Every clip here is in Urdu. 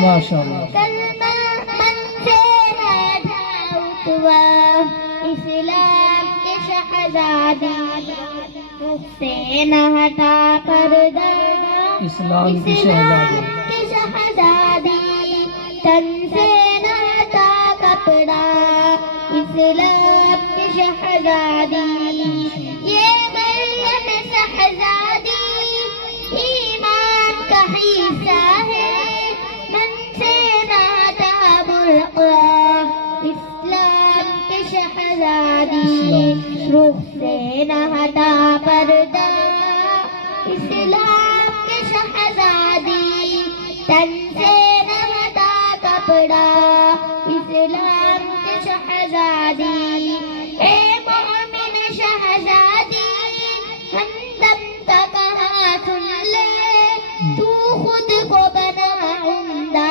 ماشاء اللہ. کلمہ من سے نہ تھا اتوا، اسلام کے شہزادی رخ سے نہ ہٹا پردہ، اسلام کی شہزادی کے شہزادی تن سے نہ ہٹا کپڑا، اسلام کی شہزادی یہ مریم شہزادی ایمان کا حصہ ہے، من سے نہ ہٹا برقع، اسلام کے شہزادی رخ سے نہ ہٹا پردہ، اسلام کے شہزادی تن سے نہ ہٹا کپڑا، اسلام کے شہزادی اے مومن شہزادی ہمدم کا کہاں سن لے، تو خود کو بنا عمدہ،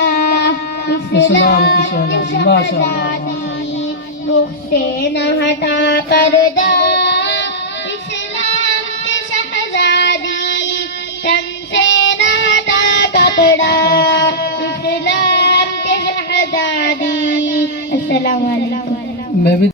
اسلام کے شہزادی رخ سے نہ ہٹا پردہ، اسلام کے شہزادی تن سے نہ ہٹا کپڑا، اسلام کے شہزادی. السلام علیکم. میں بھی